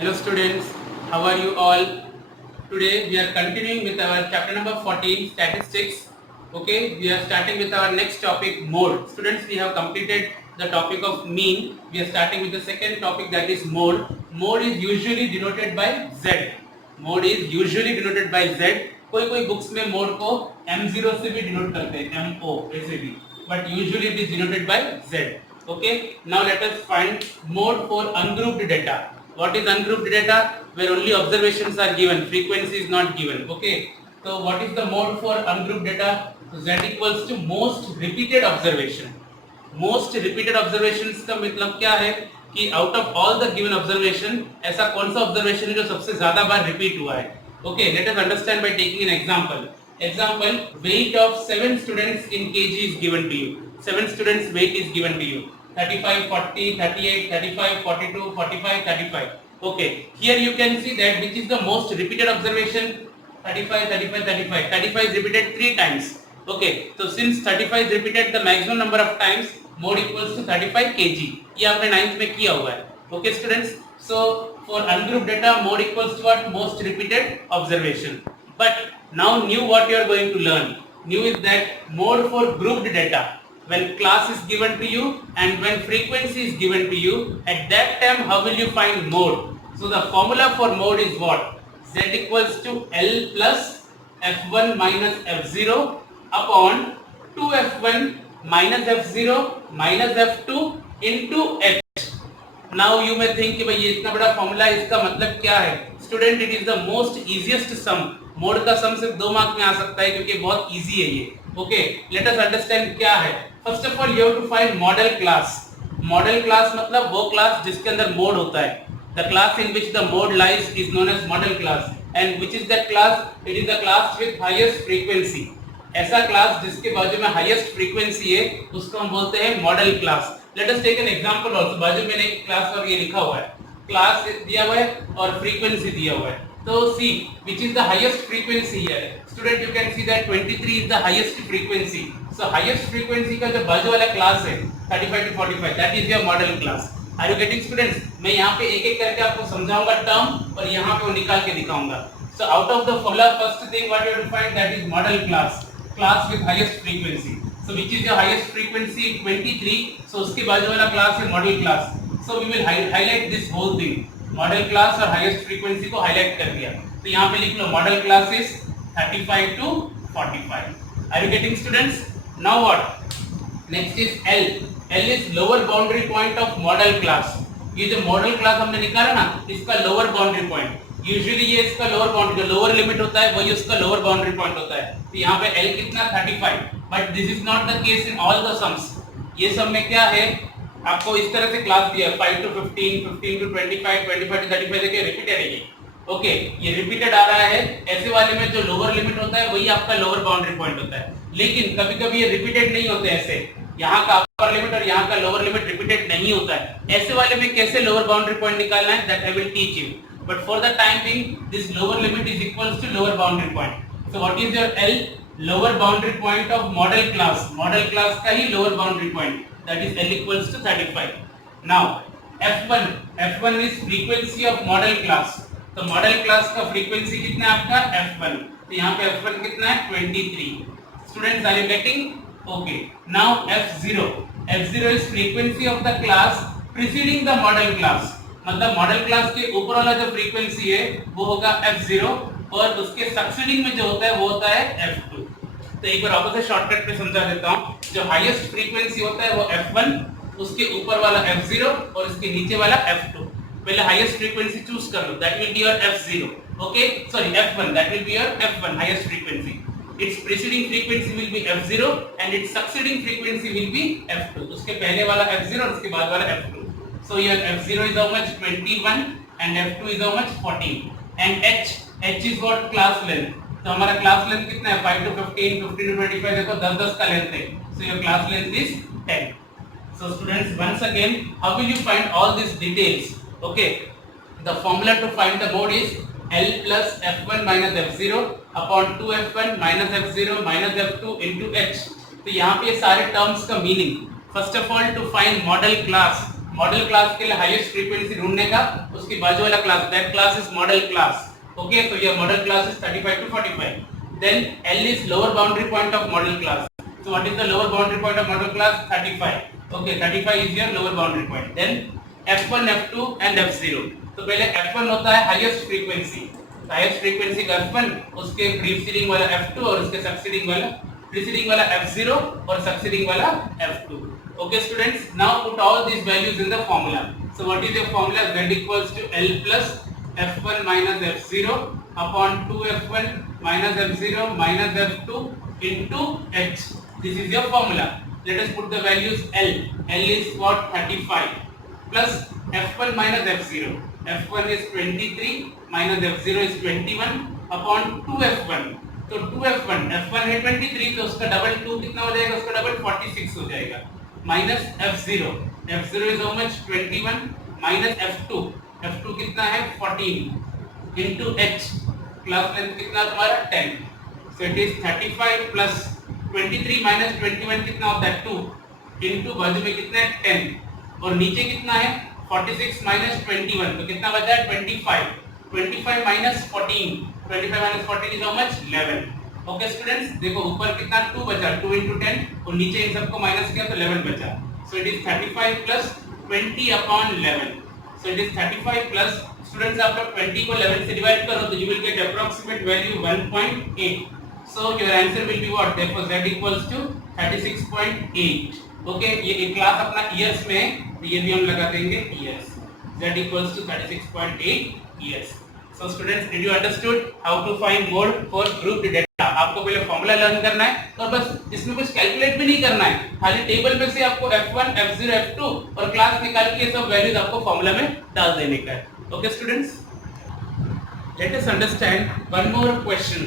Hello students, how are you all? Today we are continuing with our chapter number 14, statistics. Okay, we are starting with our next topic, mode. Students, we have completed the topic of mean. We are starting with the second topic, that is mode. Mode is usually denoted by Z. Mode is usually denoted by Z. कोई कोई books में mode को M0 से भी denote करते हैं, MO ऐसे भी, but usually it is denoted by Z. Okay, now let us find mode for ungrouped data. What is ungrouped data? Where only observations are given, frequency is not given. Okay, so what is the mode for ungrouped data? So Z equals to most repeated observation. Most repeated observations का मतलब क्या है कि out of all the given observation ऐसा कौन सा observation है जो सबसे ज्यादा बार repeat हुआ है. Okay, let us understand by taking an example. Example, weight of 7 students in kg is given to you. 7 students weight is given to you. 35, 40, 38, 35, 42, 45, 35. Okay, here you can see that which is the most repeated observation. 35, 35, 35. 35 is repeated 3 times. Okay, so since 35 is repeated the maximum number of times, mode equals to 35 kg. ये आपने 9th में किया हुआ है. Okay students, so for ungrouped data mode equals to what? Most repeated observation. But now new what you are going to learn. New is that mode for grouped data. When class is given to you and when frequency is given to you, at that time how will you find mode? So the formula for mode is what? Z equals to L plus F1 minus F0 upon 2F1 minus F0 minus F2 into H. Now you may think कि भाई ये इतना बड़ा formula है, इसका मतलब क्या है? Student, it is the most easiest sum. Mod का सम सिर्फ 2 मार्क में आ सकता है क्योंकि बहुत इजी है ये. ओके, लेट अस अंडरस्टैंड क्या है. First of all you have to find modal class. Modal class मतलब वो क्लास जिसके अंदर मोड होता है. The class in which the mode lies is known as modal class. And which is that class? It is the class with highest frequency. ऐसा class जिसके बाजू में हाईएस्ट फ्रीक्वेंसी है उसको हम बोलते हैं modal class. Let us take an example also. बाजू में एक क्लास और ये लिखा हुआ है, क्लास दिया हुआ है और फ्रीक्वेंसी दिया हुआ है. तो सी which is the highest frequency here. Student, you can see that 23 is the highest frequency. So highest frequency का जो बाजू वाला क्लास है 35 to 45, that is your model class. Are you getting students? मैं यहाँ पे एक एक करके आपको समझाऊंगा टर्म और यहाँ पे वो निकाल के दिखाऊंगा. So out of the formula, first thing what you have to find, that is model class. Class with highest frequency. So which is your highest frequency? 23. So उसके बाजू वाला क्लास है model class. So we will highlight this whole thing. Modal class और highest frequency को highlight कर दिया. तो यहाँ पे लिख लो modal class is 35 to 45. Are you getting students? Now what next is L. L is lower boundary point of modal class. ये जो मॉडल क्लास हमने निकाला ना, इसका लोअर बाउंड्री पॉइंट. यूजुअली ये इसका लोअर बाउंड्री, जो लोअर लिमिट होता है वही उसका लोअर बाउंड्री पॉइंट होता है. तो यहाँ पे एल कितना? 35. But this is not the case in all the sums. ये सब में क्या है, आपको इस तरह से क्लास दिया 5 to 15, 15 to 25, 25 to 35. देखिए रिपीटेड है ये. ओके, ये रिपीटेड आ रहा है. ऐसे वाले में जो लोअर लिमिट होता है वही आपका लोअर बाउंड्री पॉइंट होता है. लेकिन कभी कभी ये रिपीटेड नहीं होते ऐसे. यहाँ का अपर लिमिट और यहाँ का लोअर लिमिट रिपीटेड नहीं होता है. ऐसे वाले में कैसे लोअर बाउंड्री पॉइंट निकालना है, that I will teach you. But for the time being this lower limit is equals to lower boundary point. So what is your L? Lower boundary point of modal class. Modal class का ही lower boundary point, that is L equals to 35. Now F1, F1 is frequency of model class. तो model class का frequency कितना है आपका? F1. तो यहाँ पे F1 कितना है? 23. Students, are you getting? Okay. Now F0. F0 is frequency of the class preceding the model class. मतलब model class के ऊपर वाला जो frequency है वो होगा F0 और उसके succeeding में जो होता है वो होता है F2. तो एक बार वापस से शॉर्टकट पे समझा देता हूँ. जो हाईएस्ट फ्रीक्वेंसी होता है वो F1, उसके ऊपर वाला F0 और इसके नीचे वाला F2. पहले हाईएस्ट फ्रीक्वेंसी चूज कर लो, that will be your F0. Okay, sorry F1, that will be your F1 highest frequency. It's preceding frequency will be F0 and its succeeding frequency will be F2. उसके पहले वाला F0 और उसके बाद वाला F2. So your F0 is how much? 21 and F2 is how much? 14. And H is what? Class length. तो हमारा class length कितना है? 5 to 15, 15 to 25. देखो 10-10 का लेंथ है. So your class length is 10. So students, once again, how will you find all these details? Okay, the formula to find the mode is L plus F1 minus F0 upon 2F1 minus F0 minus F2 into H. तो यहाँ पे ये सारे terms का meaning. First of all, to find model class. Model class के लिए highest frequency ढूंढने का, उसकी बाजू वाला class, that class is model class. Okay, so your model class is 35 to 45. Then L is lower boundary point of model class. So what is the lower boundary point of model class? 35. Okay, 35 is your lower boundary point. Then F1, F2 and F0. तो पहले F1 होता है highest frequency. Highest frequency का F1, उसके preceding वाला F2 और उसके succeeding वाला F0 और सक्सीडिंग वाला F2. Okay students, now put all these values in the formula. So what is the formula? Z equals to L plus F1 minus F0 upon 2F1 minus F0 minus F2 into H. This is your formula. Let us put the values L. L is what? 35 plus F1 minus F0. F1 is 23 minus F0 is 21 upon 2F1. तो 2F1, F1 है 23 तो उसका double 2 कितना हो जाएगा? उसका double 46 हो जाएगा. Minus F0. F0 is how much? 21 minus F2. F2 कितना है? 14 into H. क्लास लेंथ कितना तुम्हारा? 10. So it is 35 plus 23 minus 21 कितना होता है? 2 into बाजू में कितना है? 10 और नीचे कितना है? 46 minus 21 तो कितना बचा है? 25. 25 minus 14. 25 minus 14 is how much? 11. Okay students, देखो ऊपर कितना 2 बचा, 2 into 10 और नीचे इन सबको माइनस किया तो 11 बचा. So it is 35 plus 20 upon 11. So it is 35 plus, students आप लोग 20 को 11 से डिवाइड करो तो you will get approximate value 1.8. So your answer will be what? Therefore Z equals to 36.8. Okay, ये क्लास अपना years में है तो ये भी हम लगा देंगे years. Z equals to 36.8 years. So students, did you understood how to find mode for grouped data? आपको पहले फॉर्मूला लर्न करना है और बस इसमें कुछ कैलकुलेट भी नहीं करना है, खाली टेबल में से आपको F1, F0, F2 और क्लास निकाल के सब वैल्यूज आपको फॉर्मूला में डाल देने का है. Okay students, let us understand one more question.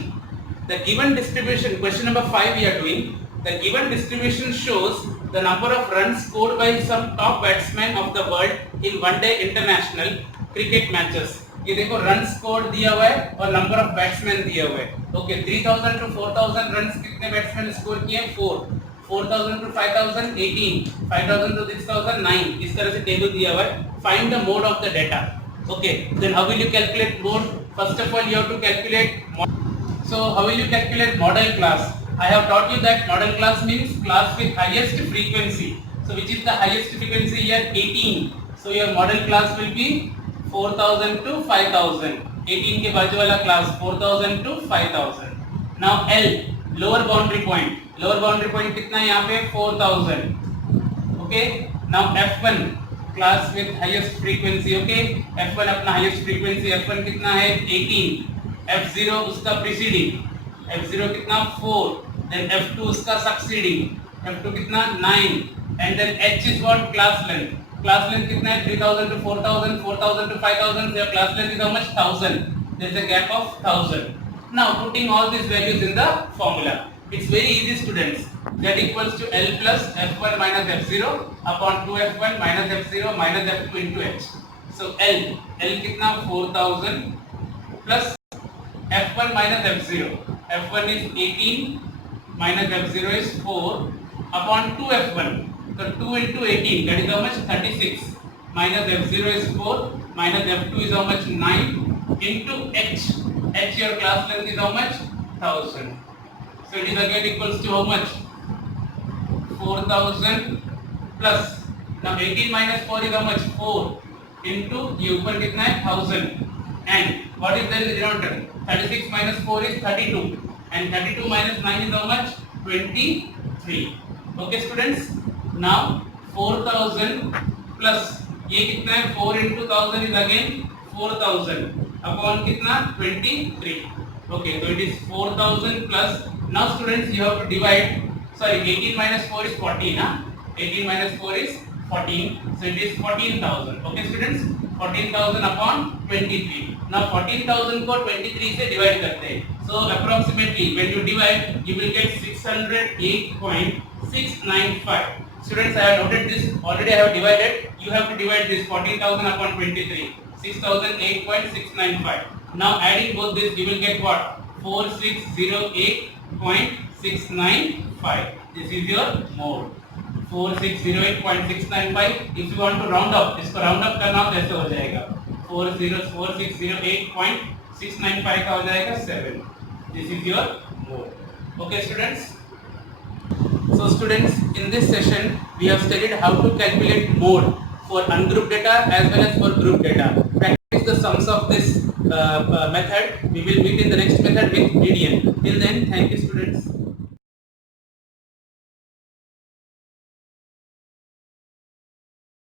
The given distribution, question number 5 we are doing. The given distribution shows the number of runs scored by some top batsman of the world in one day international cricket matches. ये देखो run score दिया हुआ है और number of batsman दिया हुआ है. Okay, 3000 to 4000 runs कितने बैट्समैन स्कोर किए? 4. 4000 टू 5000 18. 5000 टू 6000 9. इस तरह से टेबल दिया हुआ है. Find the mode of the data. Okay, then how will you calculate mode? First of all you have to calculate. So how will you calculate modal class? I have taught you that model class means class with highest frequency. So which is the highest frequency here? 18. So your model class will be 4000 to 5000. 18 के बाजू वाला class 4000 to 5000. Now L, lower boundary point. Lower boundary point कितना है यहाँ पे? 4000. Okay. Now F1, class with highest frequency. Okay. F1 अपना highest frequency. F1 कितना है? 18. F0 उसका preceding. F0 कितना? 4. Then F2 उसका succeeding. F2 कितना? 9. And then H is what? Class length. Class length कितना है? 3000 to 4000, 4000 to 5000. Their class length is how much? 1000. There is a gap of 1000. Now putting all these values in the formula. It's very easy students. Z equals to L plus F1 minus F0 upon 2F1 minus F0 minus F2 into H. So L कितना? 4000 plus F1 minus F0. F1 is 18 minus F0 is 4 upon 2F1. So 2 into 18, that is how much? 36. Minus F0 is 4, minus F2 is how much? 9 into H. H your class length is how much? 1000. So it is again equals to how much? 4000 plus. Now 18 minus 4 is how much? 4 into ये ऊपर कितना है? 1000. And what is there in the denominator? 36 minus 4 is 32. And 32 minus 9 is how much? 23. Okay students? Now 4000 plus ये कितना है? 4 into 1000 is again 4000 upon कितना? 23. Okay, so it is 4000 plus. Now students you have to divide. Sorry, 18 minus 4 is 14. 18 minus 4 is 14. So it is 14,000. Okay students, 14,000 upon 23. Now 14,000 को 23 से divide करते हैं. So approximately when you divide, you will get 608.695. Students, I have noted this. Already I have divided. You have to divide this 14,000 upon 23. 6,008.695. Now adding both this, you will get what? 4608.695. This is your mode. 4608.695. If you want to round up, इसको round up करना हो तो ऐसे हो जाएगा 4608.695 का हो जाएगा 7. This is your mode. Okay students. So students, in this session we have studied how to calculate mode for ungrouped data as well as for grouped data. Practice the sums of this method. We will meet in the next method with median. Till then, thank you students.